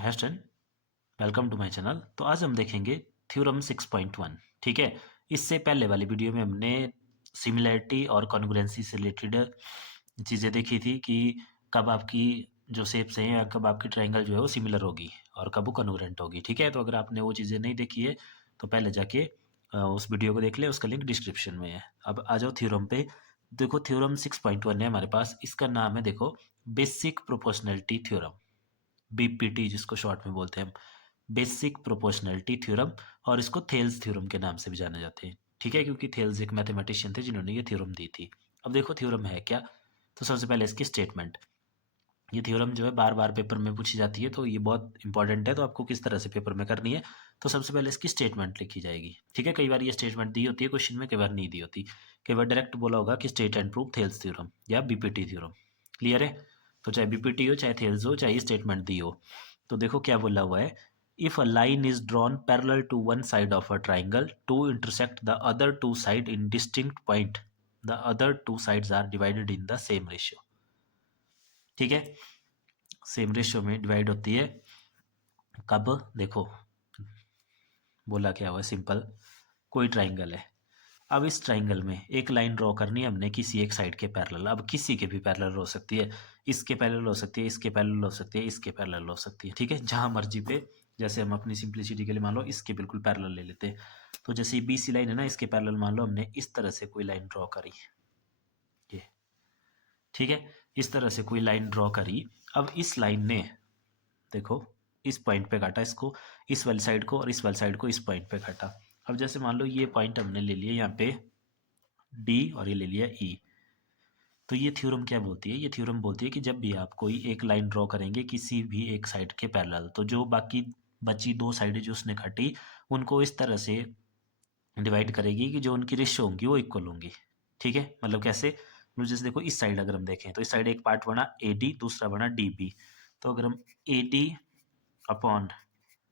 Hasten, welcome to my channel. तो आज हम देखेंगे थ्योरम 6.1। ठीक है, इससे पहले वाली वीडियो में हमने सिमिलैरिटी और कॉन्ग्रुएंसी से रिलेटेड चीज़ें देखी थी कि कब आपकी जो शेप्स हैं या कब आपकी ट्रायंगल जो है वो सिमिलर होगी और कब वो कॉन्ग्रुएंट होगी। ठीक है, तो अगर आपने वो चीज़ें नहीं देखी है तो पहले जाके उस वीडियो को देख ले, उसका लिंक डिस्क्रिप्शन में है। अब आ जाओ थ्योरम पे। देखो थ्योरम 6.1 है हमारे पास, इसका नाम है देखो बेसिक प्रोपोर्शनैलिटी थ्योरम, बीपीटी जिसको शॉर्ट में बोलते हैं हम, बेसिक प्रोपोर्शनैलिटी थ्योरम। और इसको थेल्स थ्योरम के नाम से भी जाने जाते हैं। ठीक है, क्योंकि थेल्स एक मैथमेटिशियन थे जिन्होंने ये थ्योरम दी थी। अब देखो थ्योरम है क्या। तो सबसे पहले इसकी स्टेटमेंट। ये थ्योरम जो है बार बार पेपर में पूछी जाती है, तो ये बहुत इंपॉर्टेंट है। तो आपको किस तरह से पेपर में करनी है, तो सबसे पहले इसकी स्टेटमेंट लिखी जाएगी। ठीक है, कई बार ये स्टेटमेंट दी होती है क्वेश्चन में, कई बार नहीं दी होती। कई बार डायरेक्ट बोला होगा कि state and prove Thales theorem या बीपीटी थ्योरम। क्लियर है। तो चाहे बीपीटी हो, चाहे थेल्स हो, चाहे स्टेटमेंट दी हो। तो देखो क्या बोला हुआ है। If a line is drawn parallel to one side of a triangle to intersect the other two side in distinct point, the other two sides are divided in the same ratio. ठीक है, same ratio में divide होती है कब। देखो बोला क्या हुआ है, सिंपल। कोई ट्राइंगल है, अब इस ट्राइंगल में एक लाइन ड्रॉ करनी है हमने किसी एक साइड के पैरेलल। अब किसी के भी पैरेलल हो सकती है, इसके पैरेलल हो सकती है, इसके पैरेलल हो सकती है, इसके पैरेलल हो सकती है। ठीक है, जहां मर्जी पे। जैसे हम अपनी सिंप्लिसिटी के लिए मान लो इसके बिल्कुल पैरेलल ले लेते हैं। तो जैसे ये बीसी लाइन है ना, इसके पैरेलल मान लो हमने इस तरह से कोई लाइन ड्रॉ करी, ये। ठीक है, इस तरह से कोई लाइन ड्रॉ करी। अब इस लाइन ने देखो इस पॉइंट पे काटा इसको, इस वाली साइड को, और इस वाली साइड को इस पॉइंट पे काटा। अब जैसे मान लो ये पॉइंट हमने ले लिया यहाँ पे डी, और ये ले लिया ई। तो ये थ्योरम क्या बोलती है, ये थ्योरम बोलती है कि जब भी आप कोई एक लाइन ड्रॉ करेंगे किसी भी एक साइड के पैरेलल, तो जो बाकी बची दो साइडें जो उसने काटी, उनको इस तरह से डिवाइड करेगी कि जो उनकी रेशियो होंगी वो इक्वल होंगी। ठीक है, मतलब कैसे, मतलब जैसे देखो इस साइड अगर हम देखें तो इस साइड एक पार्ट बना ए डी, दूसरा बना डी बी। तो अगर हम ए D upon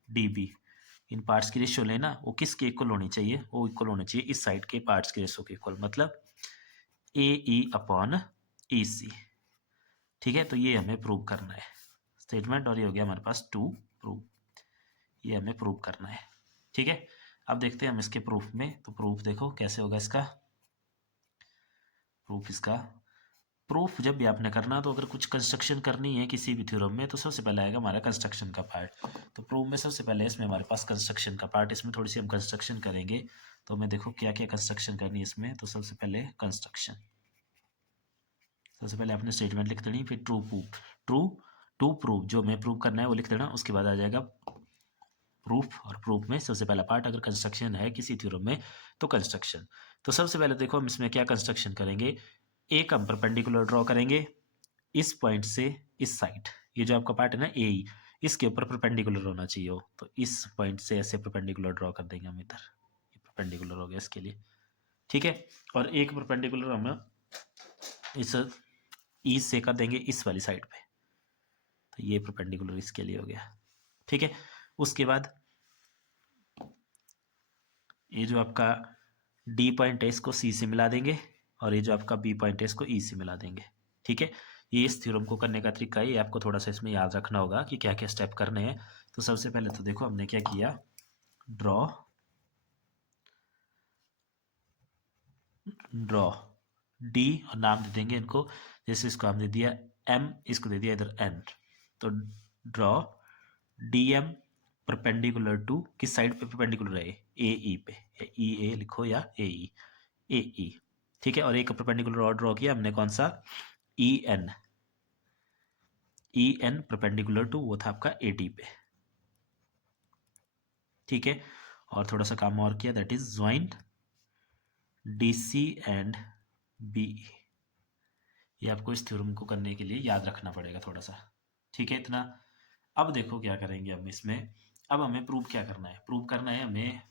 D be in parts की रेशियो लेना, वो किसके इक्वल होनी चाहिए, वो इक्वल होनी चाहिए इस साइड के पार्ट्स की रेशियो के इक्वल, मतलब ए ई अपॉन ई सी। ठीक है, तो ये हमें प्रूव करना है स्टेटमेंट, और ये हो गया हमारे पास टू प्रूव। ये हमें प्रूव करना है। ठीक है, अब देखते हैं हम इसके प्रूफ में। तो प्रूफ देखो कैसे होगा इसका प्रूफ। इसका प्रूफ जब भी आपने करना, तो अगर कुछ कंस्ट्रक्शन करनी है किसी भी थ्योरम में, तो सबसे पहले आएगा हमारा कंस्ट्रक्शन का पार्ट। तो प्रूफ में सबसे पहले इसमें हमारे पास कंस्ट्रक्शन का पार्ट, इसमें थोड़ी सी हम कंस्ट्रक्शन करेंगे। तो मैं देखो क्या क्या कंस्ट्रक्शन करनी है इसमें। तो सबसे पहले कंस्ट्रक्शन, सबसे पहले आपने स्टेटमेंट लिख देनी, फिर true proof, true to proof जो हमें प्रूव करना है वो लिख देना। उसके बाद आ जाएगा प्रूफ, और प्रूफ में सबसे पहला पार्ट अगर कंस्ट्रक्शन है किसी थ्योरम में तो कंस्ट्रक्शन। तो सबसे पहले देखो हम इसमें क्या कंस्ट्रक्शन करेंगे। एक हम परपेंडिकुलर ड्रॉ करेंगे इस पॉइंट से इस साइड, ये जो आपका पार्ट है ना ए, इसके ऊपर परपेंडिकुलर होना चाहिए हो। तो इस पॉइंट से ऐसे परपेंडिकुलर ड्रॉ कर देंगे हम इधर, ये परपेंडिकुलर हो गया इसके लिए। ठीक है, और एक परपेंडिकुलर हम इस ई से कर देंगे इस वाली साइड पे। तो ये परपेंडिकुलर इसके लिए हो गया। ठीक है, उसके बाद ये जो आपका डी पॉइंट है इसको सी से मिला देंगे, और ये जो आपका बी पॉइंट है इसको ई से मिला देंगे। ठीक है, ये इस थ्योरम को करने का तरीका है। ये आपको थोड़ा सा इसमें याद रखना होगा कि क्या क्या स्टेप करने हैं। तो सबसे पहले तो देखो हमने क्या किया, ड्रॉ ड्रॉ डी, और नाम दे देंगे इनको। जैसे इसको हमने दिया एम, इसको दे दिया इधर एन। तो draw D M perpendicular to, किस साइड पे परपेंडिकुलर है, ए ई पे, ई ए लिखो या ए ई, ए ई। ठीक है, और एक परपेंडिकुलर और ड्रॉ किया हमने, कौन सा, E N, E N perpendicular to, वो था आपका ए डी पे। ठीक है, और थोड़ा सा काम और किया, that is joint D C and B. ये आपको इस थ्योरम को करने के लिए याद रखना पड़ेगा थोड़ा सा। ठीक है, इतना। अब देखो क्या करेंगे हम इसमें। अब हमें प्रूव क्या करना है, प्रूव करना है हमें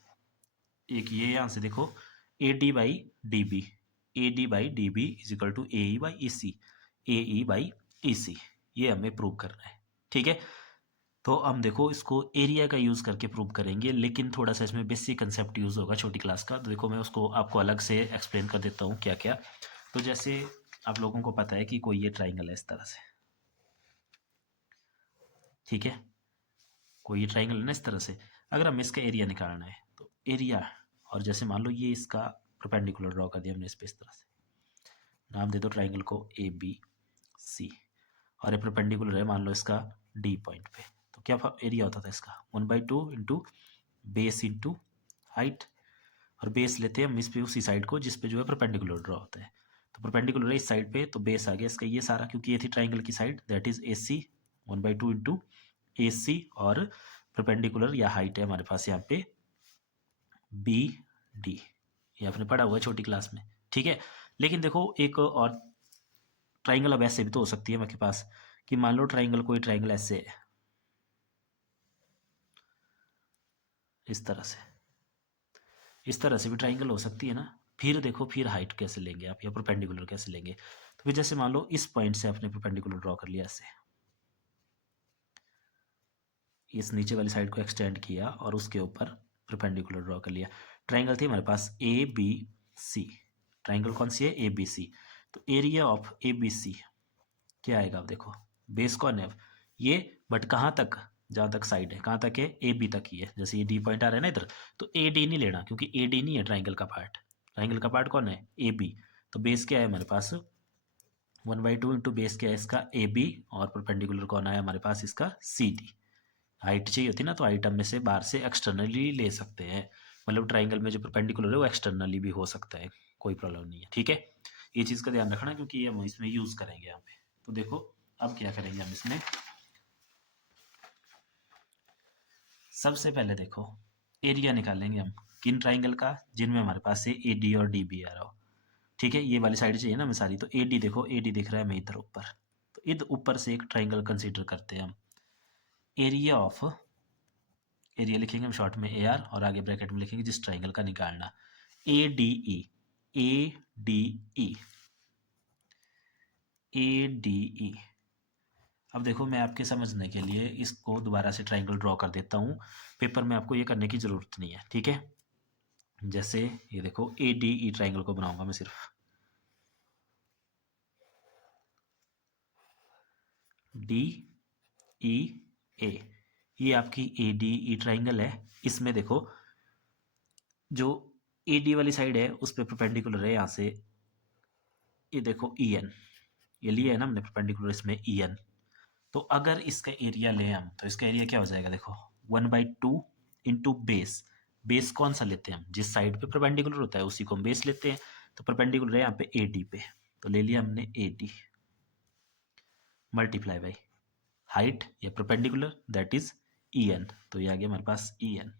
एक ये यहां से देखो A D by D B, A D by D B is equal to A E by E C, A E by E C. ये हमें प्रूव करना है। ठीक है, तो हम देखो इसको एरिया का यूज़ करके प्रूव करेंगे, लेकिन थोड़ा सा इसमें बेसिक कंसेप्ट यूज़ होगा छोटी क्लास का। तो देखो मैं उसको आपको अलग से एक्सप्लेन कर देता हूँ क्या क्या। तो जैसे आप लोगों को पता है कि कोई ये ट्राइंगल है इस तरह से। ठीक है, कोई ट्राइंगल है ना इस तरह से, अगर हमें इसका एरिया निकालना है तो एरिया, और जैसे मान लो ये इसका परपेंडिकुलर ड्रॉ कर दिया हमने इस पे इस तरह से, नाम दे दो ट्राइंगल को ए बी सी, और ये परपेंडिकुलर है मान लो इसका डी पॉइंट पे, तो क्या एरिया होता था इसका 1/2 इंटू बेस इंटू हाइट, और बेस लेते हैं हम इस पे उसी साइड को जिस पे जो है परपेंडिकुलर ड्रॉ होता है, तो परपेंडिकुलर है इस साइड पे, तो बेस आ गया इसका ये सारा, क्योंकि ये थी ट्राइंगल की साइड, that is A C 1/2 into A C, और परपेंडिकुलर या हाइट है हमारे पास यहाँ पे बी डी, ये आपने पढ़ा हुआ है छोटी क्लास में, ठीक है। लेकिन देखो एक और ट्राइंगल अब ऐसे भी तो हो सकती है आपके पास, कि मान लो ट्राइंगल, कोई ट्राइंगल ऐसे है इस तरह से, इस तरह से भी ट्राइंगल हो सकती है ना, फिर देखो फिर हाइट कैसे लेंगे आप या परपेंडिकुलर कैसे लेंगे, तो फिर जैसे मान लो इस पॉइंट से आपने परपेंडिकुलर ड्रॉ कर लिया ऐसे, इस नीचे वाली साइड को एक्सटेंड किया और उसके ऊपर परपेंडिकुलर ड्रॉ कर लिया, ट्राइंगल थी हमारे पास ए बी सी, ट्राइंगल कौन सी है ए बी सी, तो area of A B C क्या आएगा, अब देखो बेस कौन है अब ये, बट कहाँ तक, जहाँ तक साइड है कहाँ तक है ए बी तक ही है, जैसे ये डी पॉइंट आ रहा है ना इधर, तो ए डी नहीं लेना क्योंकि ए डी नहीं है ट्राइंगल का पार्ट, ट्राइंगल का पार्ट कौन है ए बी, तो बेस क्या है हमारे पास 1/2 इंटू बेस क्या है इसका ए बी, और परपेंडिकुलर कौन आया हमारे पास इसका सी डी, हाइट चाहिए होती है ना तो हाइट हम में से बाहर से एक्सटर्नली ले सकते हैं, मतलब ट्राइंगल में जो परपेंडिकुलर है वो एक्सटर्नली भी हो सकता है, कोई प्रॉब्लम नहीं है, ठीक है। ये चीज़ का ध्यान रखना क्योंकि हम इसमें यूज़ करेंगे यहाँ पे, तो देखो अब क्या करेंगे हम इसमें, सबसे पहले देखो एरिया निकालेंगे हम किन ट्राइंगल का, जिनमें हमारे पास से ए डी और डी बी आ रहा हो, ठीक है, ये वाली साइड चाहिए ना हमें सारी, तो ए डी देखो ए डी दिख रहा है हमें इधर ऊपर, तो इधर ऊपर से एक ट्राइंगल कंसीडर करते हैं हम, एरिया ऑफ, एरिया लिखेंगे हम शॉर्ट में ए आर, और आगे ब्रैकेट में लिखेंगे जिस ट्राइंगल का निकालना, ए डी ई, ए डी ई, ए डी ई। अब देखो मैं आपके समझने के लिए इसको दोबारा से ट्राइंगल ड्रॉ कर देता हूँ, पेपर में आपको ये करने की ज़रूरत नहीं है, ठीक है। जैसे ये देखो ए डी ई ट्राइंगल को बनाऊंगा मैं सिर्फ, डी ई ए, ये आपकी ए डी ई ट्राइंगल है, इसमें देखो जो ए डी वाली साइड है उस पर परपेंडिकुलर है यहाँ से, ये देखो ई एन, ये लिया है ना हमने परपेंडिकुलर इसमें ई एन, तो अगर इसका एरिया लें हम तो इसका एरिया क्या हो जाएगा देखो 1/2 इंटू बेस, बेस कौन सा लेते हैं हम, जिस साइड पे परपेंडिकुलर होता है उसी को हम बेस लेते हैं, तो परपेंडिकुलर है यहाँ पे ए डी पे, तो ले लिया हमने A D multiply by height या perpendicular that is E N, तो ये आ गया हमारे पास ई एन,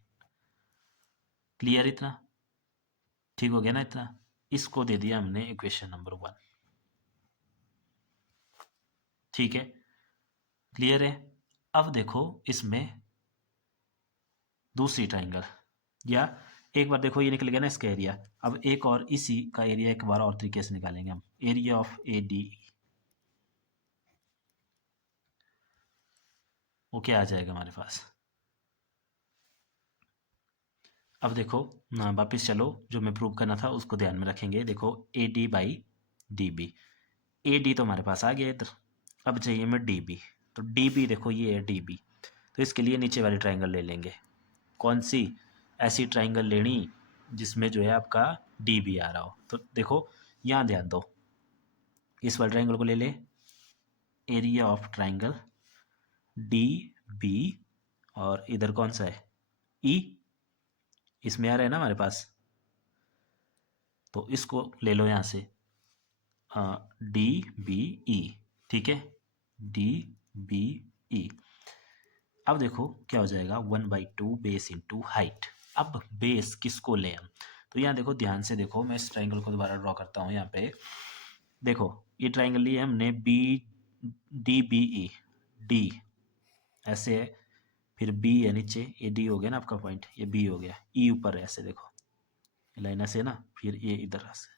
क्लियर इतना, ठीक हो गया ना इतना, इसको दे दिया हमने इक्वेशन नंबर 1, ठीक है, क्लियर है। अब देखो इसमें दूसरी ट्राइंगल, या एक बार देखो ये निकल गया ना इसका एरिया, अब एक और इसी का एरिया एक बार और तरीके से निकालेंगे हम, एरिया ऑफ ए डी, वो क्या आ जाएगा हमारे पास, अब देखो ना वापिस चलो, जो मैं प्रूव करना था उसको ध्यान में रखेंगे, देखो A D by D B, A D तो हमारे पास आ गया इधर, अब चाहिए मैं डी बी, तो डी बी देखो ये है डी बी, तो इसके लिए नीचे वाली ट्राइंगल ले लेंगे, कौन सी, ऐसी ट्राइंगल लेनी जिसमें जो है आपका डी बी आ रहा हो, तो देखो यहाँ ध्यान दो, इस वाले ट्राइंगल को ले ले, area of triangle D B, और इधर कौन सा है ई, इसमें आ रहा है ना हमारे पास, तो इसको ले लो यहाँ से डी बी ई, ठीक है, डी बी ई, अब देखो क्या हो जाएगा 1/2 बेस इंटू हाइट, अब बेस किसको लें हम, तो यहाँ देखो ध्यान से देखो, मैं इस ट्राइंगल को दोबारा ड्रॉ करता हूँ यहाँ पे, देखो ये ट्राइंगल लिए हमने B D B E, D ऐसे है, फिर बी है नीचे, ये डी हो गया ना आपका पॉइंट, ये बी हो गया, ई ऊपर है ऐसे देखो, ये लाइन ऐसे है ना, फिर ये इधर से,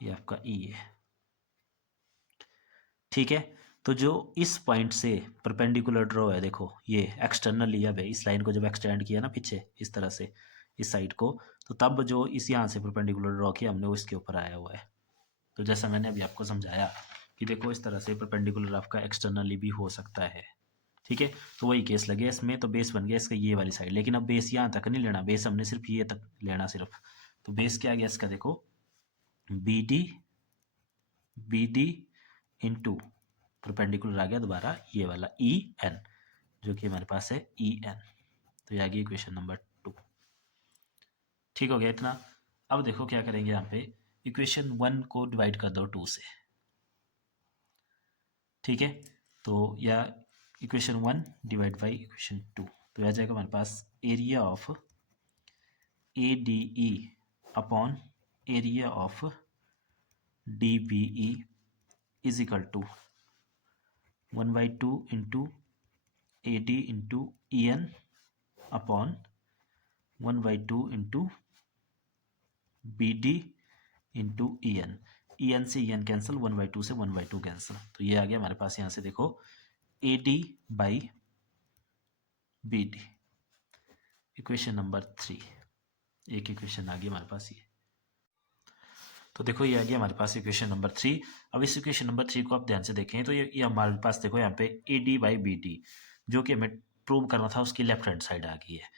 ये आपका ई है, ठीक है। तो जो इस पॉइंट से परपेंडिकुलर ड्रॉ है देखो, ये एक्सटर्नल लिया है, इस लाइन को जब एक्सटेंड किया ना पीछे इस तरह से इस साइड को, तो तब जो इस यहाँ से परपेंडिकुलर ड्रॉ किया हमने वो इसके ऊपर आया हुआ है, तो जैसा मैंने अभी आपको समझाया कि देखो इस तरह से परपेंडिकुलर आपका एक्सटर्नली भी हो सकता है, ठीक है। तो वही केस लगे इसमें, तो बेस बन गया इसका ये वाली साइड, लेकिन अब बेस यहाँ तक नहीं लेना, बेस हमने सिर्फ ये तक लेना सिर्फ। तो बेस क्या आ गया इसका, देखो बी डी इंटू परपेंडिकुलर आ गया दोबारा ये वाला ई एन, जो कि हमारे पास है ई एन। तो ये आ गई इक्वेशन नंबर 2। ठीक हो गया इतना। अब देखो क्या करेंगे यहाँ पे, इक्वेशन 1 को डिवाइड कर दो 2 से। ठीक है, तो या इक्वेशन 1 डिवाइड बाई इक्वेशन 2, तो आ जाएगा हमारे पास area of A D E upon area of D B E is equal to 1/2 into A D into E N upon 1/2 into B D into E N. E N से E N cancel, 1/2 से 1/2 cancel, तो ये आ गया हमारे पास यहाँ से देखो A D by B D, equation number 3। एक इक्वेशन आ गई हमारे पास ये। तो देखो ये आ गया हमारे पास इक्वेशन नंबर 3। अब इस इक्वेशन नंबर 3 को आप ध्यान से देखें तो ये हमारे पास देखो यहाँ पे A D by B D, जो कि हमें प्रूव करना था, उसकी लेफ्ट हैंड साइड आ गई है।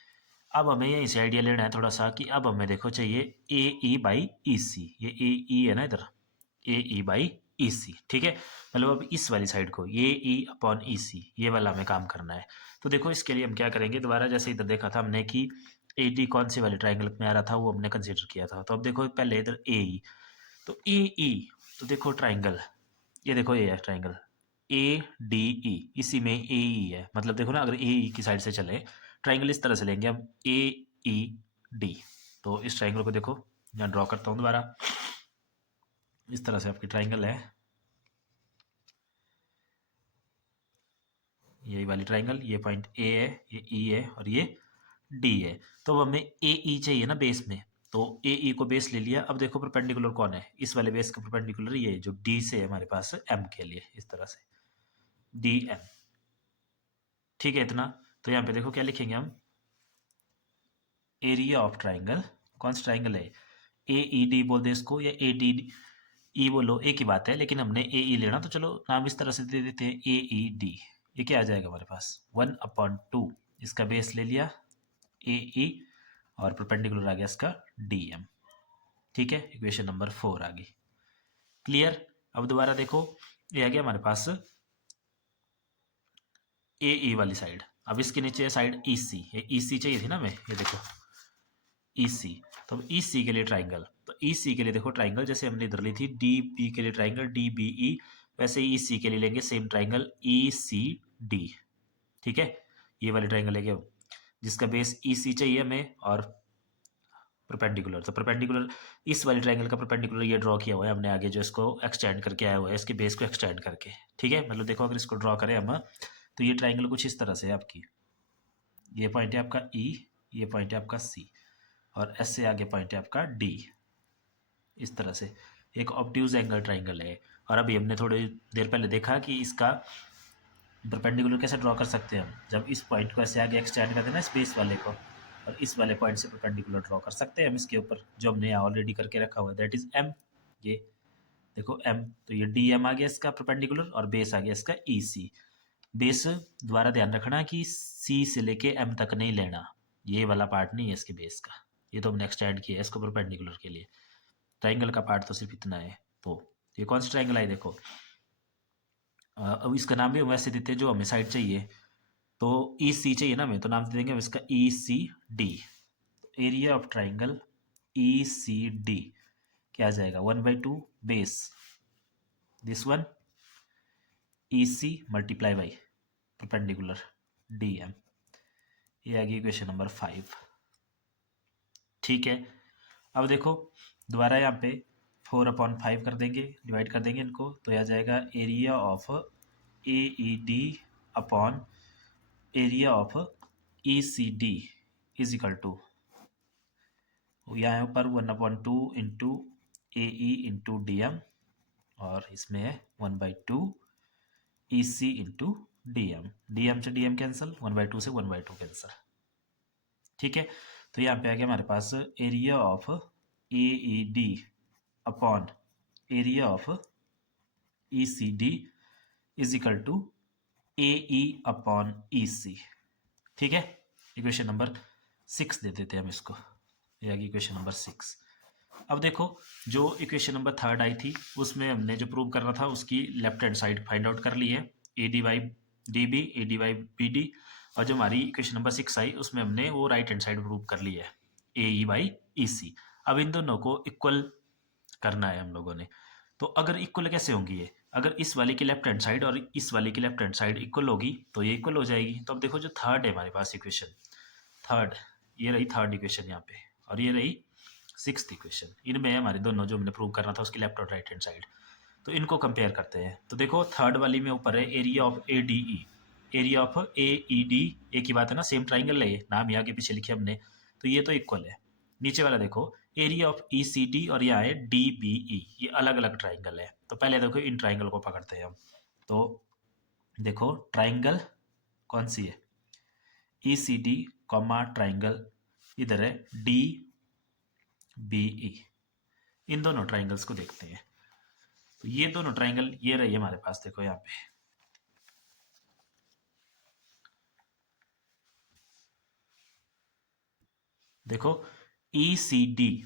अब हमें यहीं से आइडिया लेना है थोड़ा सा कि अब हमें देखो चाहिए ए ई बाई ई सी, ये ए ई है ना इधर, ए ई बाई ई सी। ठीक है, मतलब अब इस वाली साइड को ए ई अपॉन ई सी, ये वाला हमें काम करना है। तो देखो इसके लिए हम क्या करेंगे, दोबारा जैसे इधर देखा था हमने कि ए डी कौन से वाले ट्राइंगल में आ रहा था वो हमने कंसिडर किया था। तो अब देखो पहले इधर ए ई, तो ए ई, तो देखो ट्राइंगल, ये देखो ये है ट्राइंगल ए डी ई, इसी में ए ई है, मतलब देखो ना अगर ए ई की साइड से चले ट्राइंगल इस तरह से लेंगे हम ए ई डी। तो इस ट्राइंगल को देखो यहाँ ड्रॉ करता हूँ दोबारा, इस तरह से आपकी ट्राइंगल है, यही वाली ट्राइंगल, ये पॉइंट ए है, ये ई है और ये डी है। तो अब हमें ए ई चाहिए ना बेस में, तो ए ई को बेस ले लिया। अब देखो परपेंडिकुलर कौन है, इस वाले बेस का परपेंडिकुलर ये जो डी से है हमारे पास एम के लिए, इस तरह से डी एम। ठीक है इतना। तो यहाँ पे देखो क्या लिखेंगे हम, एरिया ऑफ ट्राइंगल, कौन सा ट्राइंगल है, ए ई डी बोल दे इसको, या ए डी ई बोलो, एक ही बात है, लेकिन हमने ए ई लेना तो चलो नाम इस तरह से दे देते हैं ए ई डी। ये क्या आ जाएगा हमारे पास 1/2, इसका बेस ले लिया ए ई और परपेंडिकुलर आ गया इसका डी एम। ठीक है, इक्वेशन नंबर 4 आ गई। क्लियर। अब दोबारा देखो ये आ गया हमारे पास ए ई वाली साइड, अब इसके नीचे है साइड ई सी, ये ई सी चाहिए थी ना हमें, ये देखो ई सी। तो ई सी के लिए ट्राइंगल, तो ई सी के लिए देखो ट्राइंगल जैसे हमने इधर ली थी डी बी के लिए ट्राइंगल डी बी ई, वैसे ई सी के लिए लेंगे same triangle E C D. ठीक है, ये वाले ट्राइंगल लेंगे जिसका बेस ई सी चाहिए हमें और परपेंडिकुलर, तो परपेंडिकुलर इस वाले ट्राइंगल का परपेंडिकुलर ये ड्रॉ किया हुआ है हमने आगे, जो इसको एक्सटेंड करके आया हुआ है, इसके बेस को एक्सटेंड करके। ठीक है, मतलब देखो अगर इसको ड्रॉ करें हम, तो ये ट्राइंगल कुछ इस तरह से है आपकी, ये पॉइंट है आपका ई, ये पॉइंट है आपका सी, और एस से आगे पॉइंट है आपका डी, इस तरह से एक ऑब्ट्यूज एंगल ट्राइंगल है। और अभी हमने थोड़ी देर पहले देखा कि इसका परपेंडिकुलर कैसे ड्रॉ कर सकते हैं हम, जब इस पॉइंट को ऐसे आगे एक्सटेंड कर देना इस बेस वाले को, और इस वाले पॉइंट से परपेंडिकुलर ड्रॉ कर सकते हैं हम इसके ऊपर, जो हमने यहाँ ऑलरेडी करके रखा हुआ है, दैट इज एम। ये देखो एम, तो ये डी एम आ गया इसका परपेंडिकुलर, और बेस आ गया इसका ई सी। बेस द्वारा ध्यान रखना कि सी से लेके एम तक नहीं लेना, ये वाला पार्ट नहीं है इसके बेस का, ये तो हमने एक्सटेंड किया है इसको परपेंडिकुलर के लिए। ट्राइंगल का पार्ट तो सिर्फ इतना है। तो ये कौन सा ट्राइंगल है देखो, अब इसका नाम भी हम वैसे देते हैं जो हमें साइड चाहिए, तो ई सी चाहिए ना हमें, तो नाम दे देंगे हम इसका E C D. Area of triangle E C D क्या आ जाएगा 1/2 base this one E C multiply by perpendicular D M. ये आ गई इक्वेशन नंबर 5। ठीक है, अब देखो दोबारा यहाँ पे 4/5 कर देंगे, डिवाइड कर देंगे इनको, तो यह आ जाएगा area of A E D upon area of E C D is equal to, यहाँ पर 1/2 into A E into D M, और इसमें है 1/2 E C into D M, D M से डी एम कैंसिल, 1/2 से 1/2 कैंसिल। ठीक है, तो यहाँ पे आ गया हमारे पास area of A E D upon area of E C D is equal to A E upon E C. ठीक है, इक्वेशन नंबर 6 दे देते हैं हम इसको, ये आ गई इक्वेशन नंबर 6। अब देखो, जो इक्वेशन नंबर 3 आई थी उसमें हमने जो प्रूव करना था उसकी left hand side find out कर ली है, A D by D B, A D by B D. और जो हमारी इक्वेशन नंबर 6 आई उसमें हमने वो राइट हैंड साइड प्रूव कर ली है, ए ई बाई ई सी। अब इन दोनों को इक्वल करना है हम लोगों ने। तो अगर इक्वल कैसे होंगी ये, अगर इस वाले की लेफ्ट हैंड साइड और इस वाले की लेफ्ट हैंड साइड इक्वल होगी तो ये इक्वल हो जाएगी। तो अब देखो, जो थर्ड है हमारे पास इक्वेशन, थर्ड, ये रही थर्ड इक्वेशन यहाँ पे, और ये रही 6th इक्वेशन। इनमें हमारे दोनों जो हमने प्रूव करना था उसकी लेफ्ट और राइट हैंड साइड, तो इनको कंपेयर करते हैं। तो देखो, थर्ड वाली में ऊपर है area of A D E, area of A E D, एक ही बात है ना, सेम ट्राइंगल है ये, नाम यहाँ आगे पीछे लिखे हमने, तो ये तो इक्वल है। नीचे वाला देखो, area of E C D, और यहाँ है डी बी ई, ये अलग अलग ट्राइंगल है। तो पहले देखो इन ट्राइंगल को पकड़ते हैं हम। तो देखो, ट्राइंगल कौन सी है, ई सी डी कॉमा ट्राइंगल, इधर है डी बी ई। इन दोनों ट्राइंगल्स को देखते हैं। तो ये दोनों ट्राइंगल ये रही हमारे पास, देखो यहाँ पे, देखो ई सी डी,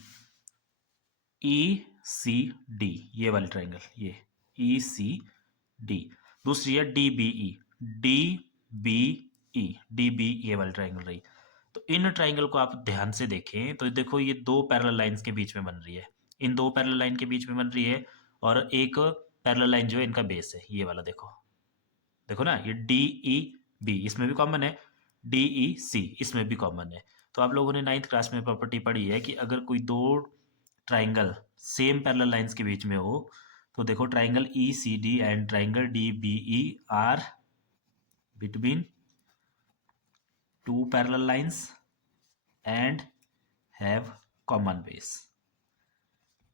ई सी डी, ये वाली ट्राइंगल, ये ई सी डी। दूसरी है D B E, D B E, D B, ये वाली ट्राइंगल रही। तो इन ट्राइंगल को आप ध्यान से देखें तो देखो, ये दो पैरेलल लाइंस के बीच में बन रही है, इन दो पैरेलल लाइन के बीच में बन रही है। और एक पैरेलल लाइन जो है इनका बेस है ये वाला, देखो देखो ना, ये डी ई बी इसमें भी कॉमन है, डी ई सी इसमें भी कॉमन है। तो आप लोगों ने 9th क्लास में प्रॉपर्टी पढ़ी है कि अगर कोई दो ट्राइंगल सेम पैरेलल लाइंस के बीच में हो, तो देखो triangle E C D and triangle D B E are between two parallel lines and have common base,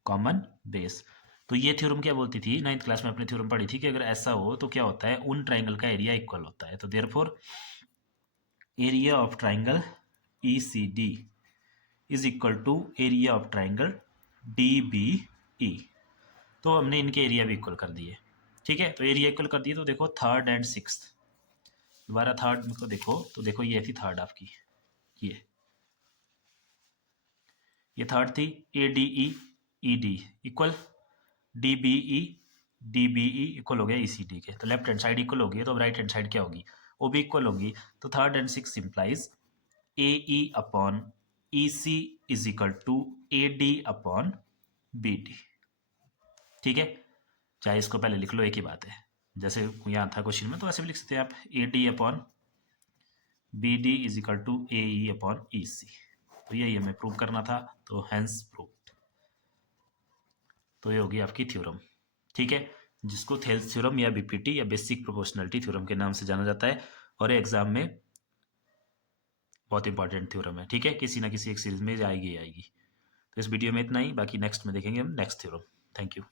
common base. तो ये थ्योरम क्या बोलती थी, 9th क्लास में अपने थ्योरम पढ़ी थी कि अगर ऐसा हो तो क्या होता है, उन ट्राइंगल का एरिया इक्वल होता है। तो therefore area of triangle E C D is equal to area of triangle D B E. तो हमने इनके एरिया भी इक्वल कर दिए। ठीक है, तो एरिया इक्वल कर दिए। तो देखो थर्ड एंड 6th, दोबारा थर्ड को देखो, तो देखो ये थी थर्ड आपकी, ये थर्ड थी, A D E D equal D B E equal हो गया ई सी डी के। तो लेफ्ट हैंड साइड इक्वल होगी, तो अब राइट हैंड साइड क्या होगी, वो भी इक्वल होगी। तो third and 6 implies A E upon E C is equal to A D upon B D. ठीक है, चाहे इसको पहले लिख लो, एक ही बात है, जैसे यहाँ था क्वेश्चन में तो वैसे भी लिख सकते हैं आप, A D upon B D is equal to A E upon E C. तो यही हमें प्रूव करना था, तो हैंस प्रूव। तो ये होगी आपकी थ्योरम। ठीक है, जिसको थेल्स थ्योरम या बीपीटी या बेसिक प्रोपोर्शनलिटी थ्योरम के नाम से जाना जाता है, और एग्जाम में बहुत इंपॉर्टेंट थ्योरम है। ठीक है, किसी ना किसी एक सीरीज में आएगी। तो इस वीडियो में इतना ही, बाकी नेक्स्ट में देखेंगे हम नेक्स्ट थ्योरम। Thank you.